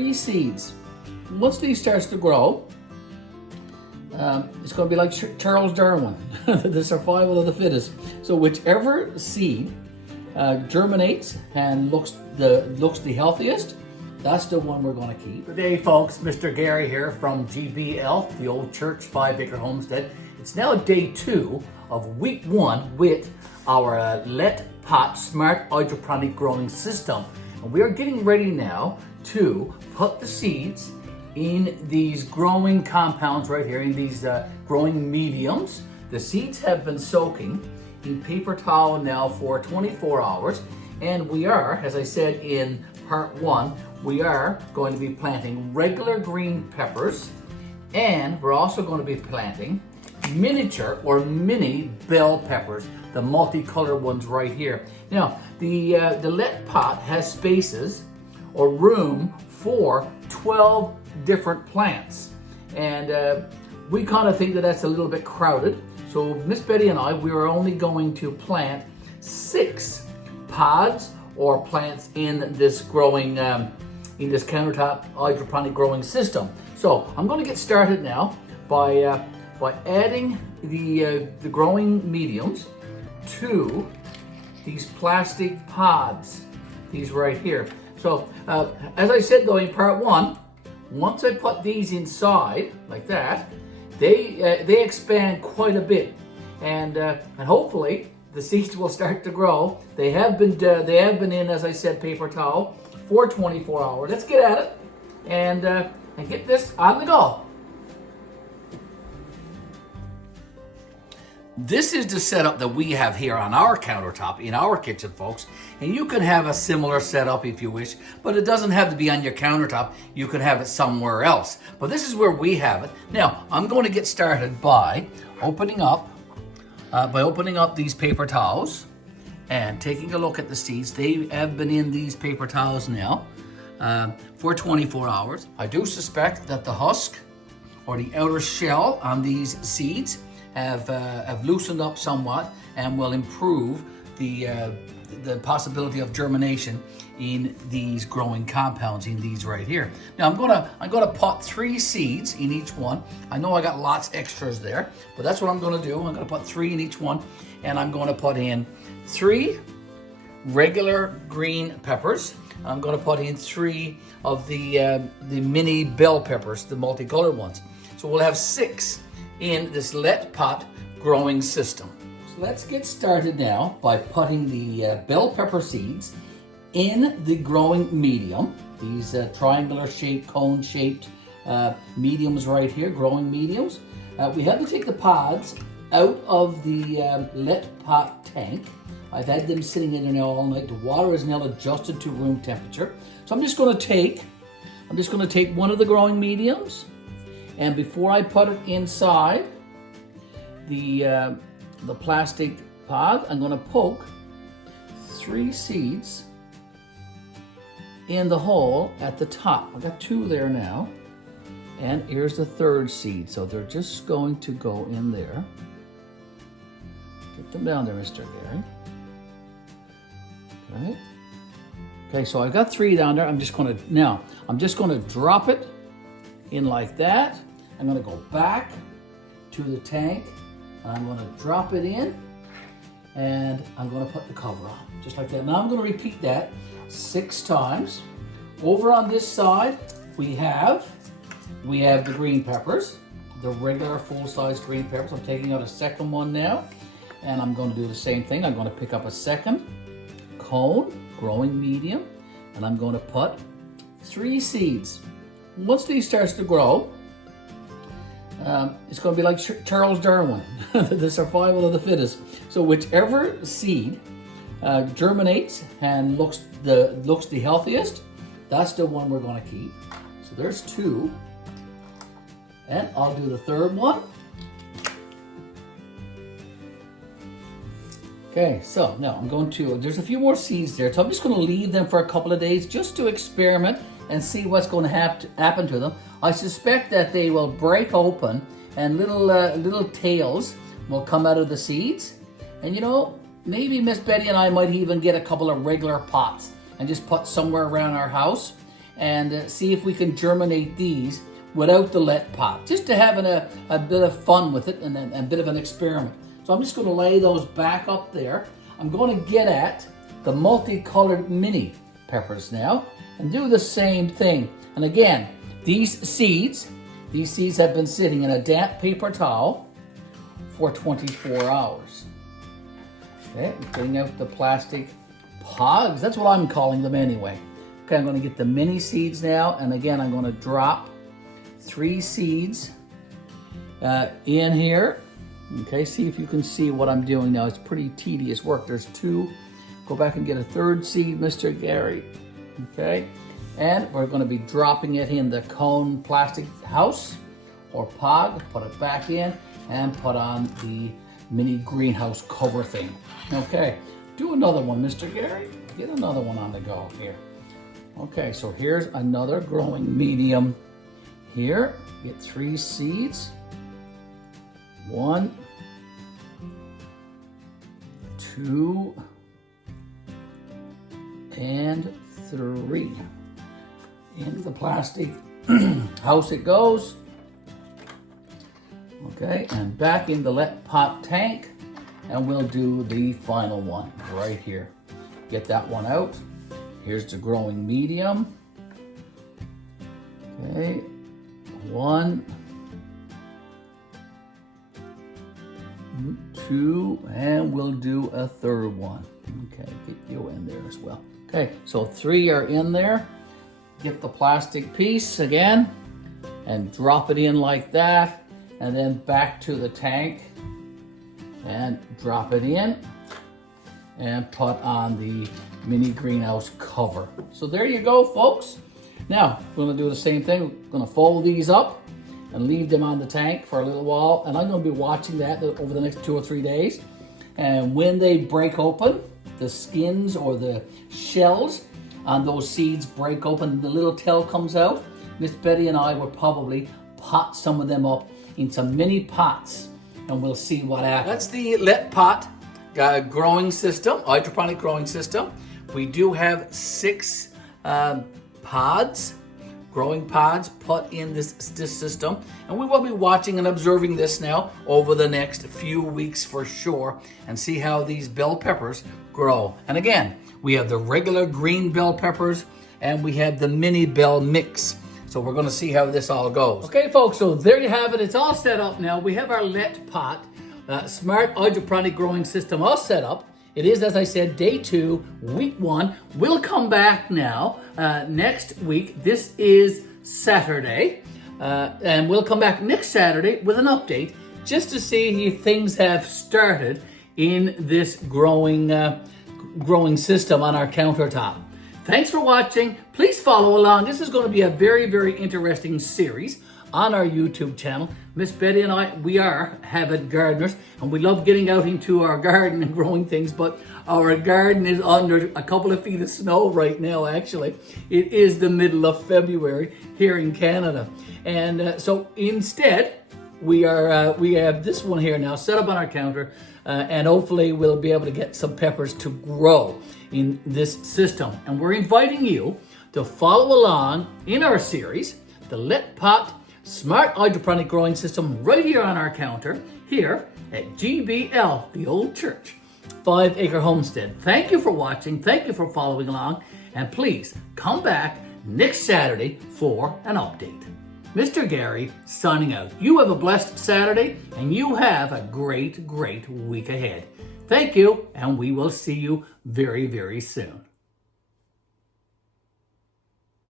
3 seeds. Once these starts to grow, it's going to be like Charles Darwin, the survival of the fittest. So whichever seed germinates and looks the healthiest, that's the one we're going to keep. Good day, folks. Mr. Garry here from GBL, the old church 5-acre homestead. It's now day 2 of week 1 with our Leyte pot smart hydroponic growing system. And we are getting ready now to put the seeds in these growing compounds right here, in these growing mediums. The seeds have been soaking in paper towel now for 24 hours. And we are, as I said in part 1, we are going to be planting regular green peppers, and we're also going to be planting miniature or mini bell peppers, the multicolored ones right here. Now, the Leyte pot has spaces or room for 12 different plants, and we kind of think that that's a little bit crowded. So Miss Betty and I, we are only going to plant 6 pods or plants in this growing, in this countertop hydroponic growing system. So I'm going to get started now by adding the growing mediums to these plastic pods, these right here. So as I said though in part 1, once I put these inside like that, they expand quite a bit, and hopefully the seeds will start to grow. They have been in, as I said, paper towel for 24 hours. Let's get at it and get this on the go. This is the setup that we have here on our countertop in our kitchen, folks. And you can have a similar setup if you wish, but it doesn't have to be on your countertop. You can have it somewhere else. But this is where we have it. Now, I'm going to get started by opening up these paper towels and taking a look at the seeds. They have been in these paper towels now for 24 hours. I do suspect that the husk or the outer shell on these seeds have loosened up somewhat and will improve the possibility of germination in these growing compounds, in these right here. Now I'm gonna put 3 seeds in each one. I know I got lots extras there, but that's what I'm gonna do. I'm gonna put 3 in each one, and I'm gonna put in 3 regular green peppers. I'm gonna put in 3 of the mini bell peppers, the multicolored ones. So we'll have 6 in this Leyte pot growing system. So let's get started now by putting the bell pepper seeds in the growing medium. These triangular shaped, cone shaped mediums right here, growing mediums. We have to take the pods out of the Leyte pot tank. I've had them sitting in there now all night. The water is now adjusted to room temperature. So I'm just going to take one of the growing mediums, and before I put it inside the plastic pod, I'm going to poke 3 seeds in the hole at the top. I've got 2 there now, and here's the 3rd seed. So they're just going to go in there. Get them down there, Mr. Garry. Okay. Okay, so I've got 3 down there. I'm just going to drop it in like that. I'm going to go back to the tank. I'm going to drop it in, and I'm going to put the cover on, just like that. Now I'm going to repeat that 6 times. Over on this side, we have the green peppers, the regular full-size green peppers. I'm taking out a second one now, and I'm going to do the same thing. I'm going to pick up a second cone, growing medium, and I'm going to put 3 seeds. Once these starts to grow, it's going to be like Charles Darwin, the survival of the fittest. So whichever seed germinates and looks the healthiest, that's the one we're going to keep. So there's 2, and I'll do the 3rd one. Okay, so now I'm going to, there's a few more seeds there, so I'm just going to leave them for a couple of days just to experiment and see what's going to happen to them. I suspect that they will break open and little tails will come out of the seeds. And you know, maybe Miss Betty and I might even get a couple of regular pots and just put somewhere around our house and see if we can germinate these without the Leyte pot, just to have a bit of fun with it and a bit of an experiment. So I'm just going to lay those back up there. I'm going to get at the multicolored mini peppers now and do the same thing. And again, these seeds have been sitting in a damp paper towel for 24 hours. Okay, getting out the plastic pods. That's what I'm calling them anyway. Okay, I'm going to get the mini seeds now, and again, I'm going to drop 3 seeds in here. Okay, see if you can see what I'm doing now. It's pretty tedious work. There's 2. Go back and get a 3rd seed, Mr. Garry. Okay, and we're going to be dropping it in the cone plastic house or pod. Put it back in and put on the mini greenhouse cover thing. Okay, do another one, Mr. Garry. Get another one on the go here. Okay, so here's another growing medium here. Get 3 seeds. 1, 2, and 3. Into the plastic house it goes. Okay, and back in the Leyte pot tank, and we'll do the final one right here. Get that one out. Here's the growing medium. Okay, 1, 2, and we'll do a 3rd one. Okay, get you in there as well. Okay, so 3 are in there. Get the plastic piece again and drop it in like that, and then back to the tank and drop it in and put on the mini greenhouse cover. So there you go, folks. Now we're going to do the same thing. We're going to fold these up and leave them on the tank for a little while, and I'm going to be watching that over the next 2 or 3 days. And when they break open, the skins or the shells on those seeds break open, the little tail comes out, Miss Betty and I will probably pot some of them up in some mini pots, and we'll see what happens. That's the Leyte pot growing system, hydroponic growing system. We do have 6 pods, growing pods put in this system, and we will be watching and observing this now over the next few weeks for sure, and see how these bell peppers grow. And again, we have the regular green bell peppers and we have the mini bell mix. So we're going to see how this all goes. Okay, folks, so there you have it. It's all set up now. We have our Leyte pot, smart hydroponic growing system all set up. It is, as I said, day 2, week 1. We'll come back now next week. This is Saturday. And we'll come back next Saturday with an update just to see if things have started in this growing system on our countertop. Thanks for watching. Please follow along. This is going to be a very, very interesting series on our YouTube channel. Miss Betty and I, we are avid gardeners, and we love getting out into our garden and growing things, but our garden is under a couple of feet of snow right now, actually. It is the middle of February here in Canada. And so instead, we have this one here now set up on our counter, and hopefully we'll be able to get some peppers to grow in this system. And we're inviting you to follow along in our series, the Leyte Pot Smart Hydroponic Growing System, right here on our counter, here at GBL, the old church, 5 Acre Homestead. Thank you for watching. Thank you for following along. And please come back next Saturday for an update. Mr. Garry signing out. You have a blessed Saturday, and you have a great, great week ahead. Thank you, and we will see you very, very soon.